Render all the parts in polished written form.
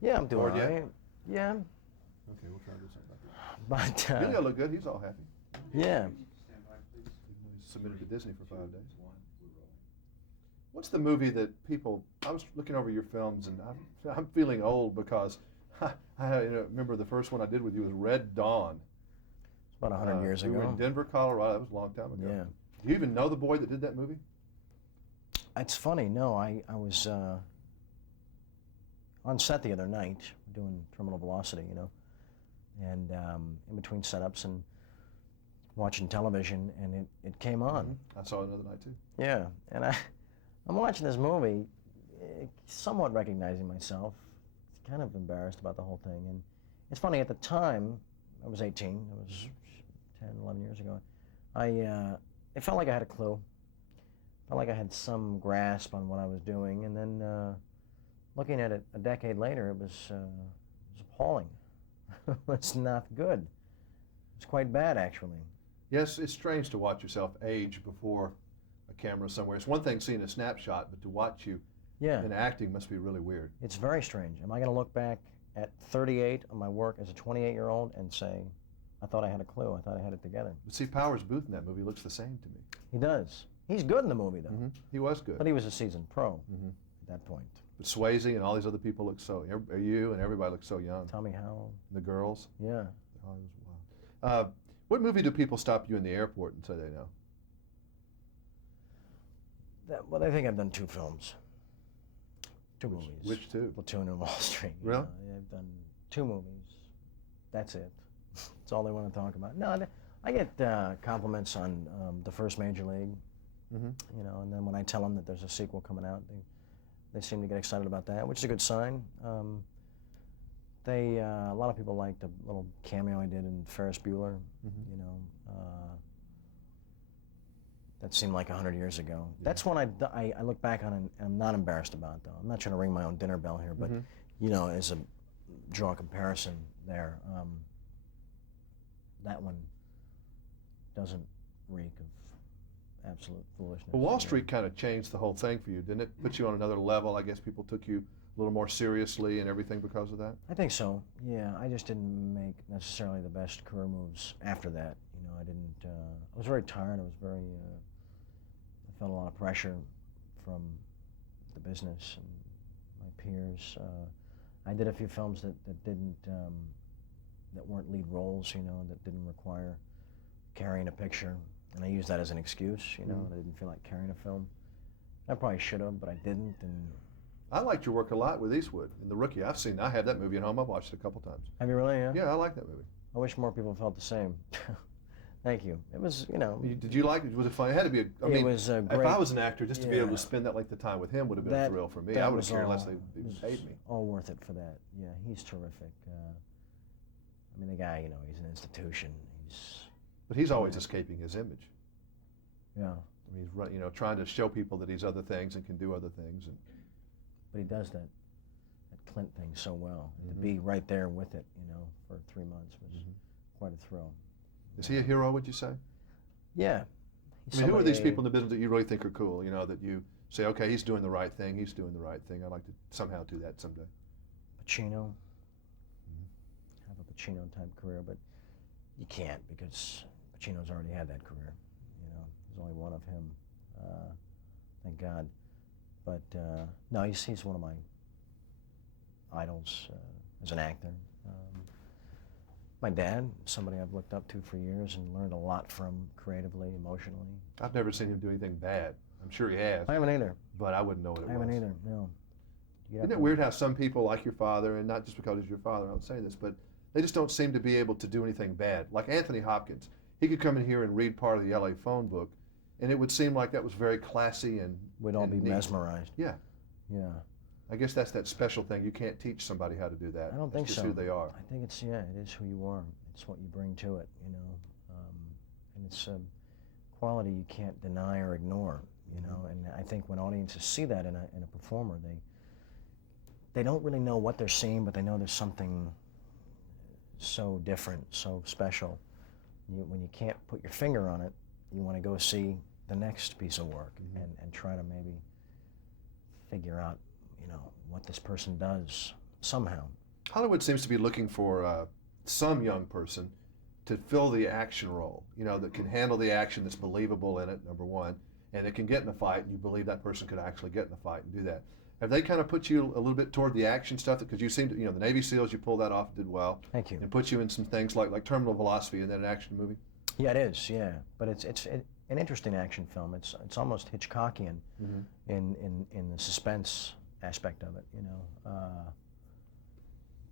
Yeah, I'm doing all Bored yet? right. Yeah, Okay, we'll try to do something about that. but Billy will look good. He's all happy. yeah. He's submitted to Disney for 5 days. What's the movie that people? I was looking over your films, and I'm feeling old because I remember the first one I did with you was Red Dawn. It's about 100 years we ago. were in Denver, Colorado. That was a long time ago. Yeah. Do you even know the boy that did that movie? It's funny. No, I was on set the other night doing Terminal Velocity, and in between setups and watching television, and it came on. I saw it another night too. Yeah, and I'm watching this movie, somewhat recognizing myself, kind of embarrassed about the whole thing. And it's funny, at the time, I was 18, it was 10, 11 years ago, it felt like I had a clue. Felt like I had some grasp on what I was doing, and then looking at it a decade later, it was appalling. It was not good. It's quite bad, actually. Yes, it's strange to watch yourself age before a camera somewhere. It's one thing seeing a snapshot, but to watch you in acting must be really weird. It's very strange. Am I going to look back at 38 on my work as a 28-year-old and say, I thought I had a clue, I thought I had it together? But see, Powers Booth in that movie looks the same to me. He does. He's good in the movie, though. He was good. But he was a seasoned pro at that point. But Swayze and all these other people look so, you and everybody looks so young. Tommy Howell. The girls. Yeah. Oh, it was wild. What movie do people stop you in the airport and say they know? Well, I think I've done 2 films. 2 movies. Which 2? Platoon and Wall Street. Really? I've done 2 movies. That's it. That's all they want to talk about. No, I get compliments on the first Major League, and then when I tell them that there's a sequel coming out, they seem to get excited about that, which is a good sign. A lot of people liked a little cameo I did in Ferris Bueller, that seemed like 100 years ago. Yeah. That's one I look back on and I'm not embarrassed about, though. I'm not trying to ring my own dinner bell here, but, as a draw a comparison there, that one doesn't reek of absolute foolishness. Well, Wall Street kind of changed the whole thing for you, didn't it? Put you on another level. I guess people took you a little more seriously and everything because of that? I think so, yeah. I just didn't make necessarily the best career moves after that. I was very tired. I felt a lot of pressure from the business and my peers. I did a few films that weren't lead roles, that didn't require carrying a picture. And I used that as an excuse, and I didn't feel like carrying a film. I probably should have, but I didn't. And I liked your work a lot with Eastwood in The Rookie. I had that movie at home. I've watched it a couple times. Have you really? Yeah. Yeah, I like that movie. I wish more people felt the same. Thank you. It was, Did you like it? Was it fun? It had to be. It was great. If I was an actor, just to be able to spend that the time with him would have been a thrill for me. I would have cared unless they paid me. All worth it for that. Yeah, he's terrific. The guy, he's an institution. But he's always escaping his image. Yeah. He's trying to show people that he's other things and can do other things. But he does that Clint thing so well. To be right there with it, for 3 months was quite a thrill. Is he a hero, would you say? Yeah. Who are these people in the business that you really think are cool, that you say, okay, he's doing the right thing, he's doing the right thing. I'd like to somehow do that someday. Pacino. Have a Pacino-type career, but you can't because Pacino's already had that career. There's only one of him, thank God. But no, he's one of my idols as an actor. My dad, somebody I've looked up to for years and learned a lot from creatively, emotionally. I've never seen him do anything bad. I'm sure he has. I haven't either. But I wouldn't know what it was. I haven't either, no. Isn't it weird how some people like your father, and not just because he's your father, I'm saying this, but they just don't seem to be able to do anything bad. Like Anthony Hopkins, he could come in here and read part of the LA phone book, and it would seem like that was very classy and we'd all be neat. Mesmerized. Yeah. Yeah. I guess that's that special thing. You can't teach somebody how to do that. I don't think so. It's just who they are. I think it is who you are. It's what you bring to it, and it's a quality you can't deny or ignore, and I think when audiences see that in a performer, they don't really know what they're seeing, but they know there's something so different, so special. When you can't put your finger on it, you want to go see the next piece of work and try to maybe figure out, what this person does somehow. Hollywood seems to be looking for some young person to fill the action role, that can handle the action, that's believable in it, number one, and it can get in a fight, and you believe that person could actually get in a fight and do that. Have they kind of put you a little bit toward the action stuff? Because you seem to, the Navy SEALs, you pulled that off, did well. Thank you. And put you in some things like Terminal Velocity, and then an action movie? Yeah, it is, yeah. But it's an interesting action film. It's almost Hitchcockian in the suspense aspect of it,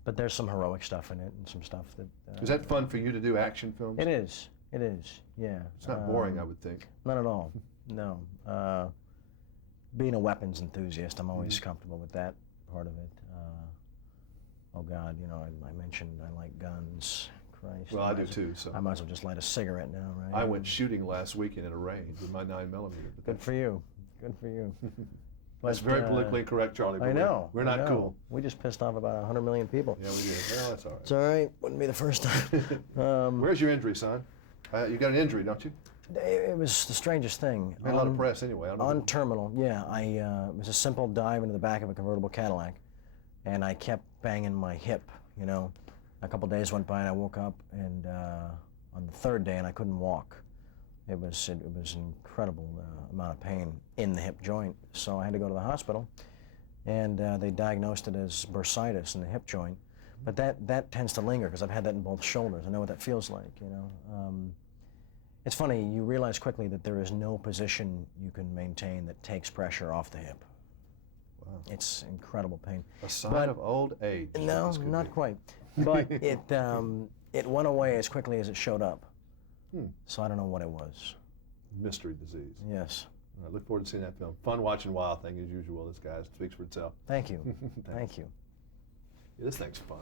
but there's some heroic stuff in it and some stuff that... Is that fun for you to do action films? It is, yeah. It's not boring, I would think. Not at all, no. Being a weapons enthusiast, I'm always comfortable with that part of it. Oh God, I mentioned I like guns. Christ. Well, I do too. So I might as well just light a cigarette now, right? I went shooting last weekend at a range with my 9mm. Good for you. Good for you. That's very politically incorrect, Charlie. I know. We're not cool. We just pissed off about 100 million people. Yeah, we did. Well, that's all right. It's all right. Wouldn't be the first time. Where's your injury, son? You got an injury, don't you? It was the strangest thing. Made a lot of press anyway. On terminal, yeah. It was a simple dive into the back of a convertible Cadillac, and I kept banging my hip. A couple days went by, and I woke up, and on the third day, and I couldn't walk. It was an incredible amount of pain in the hip joint. So I had to go to the hospital, and they diagnosed it as bursitis in the hip joint. But that tends to linger because I've had that in both shoulders. I know what that feels like. It's funny, you realize quickly that there is no position you can maintain that takes pressure off the hip. Wow. It's incredible pain. A sign of old age. No, not quite. But it went away as quickly as it showed up. So I don't know what it was. Mystery disease. Yes. I look forward to seeing that film. Fun watching Wild Thing as usual. This guy speaks for itself. Thank you. Thank you. Yeah, this thing's fun.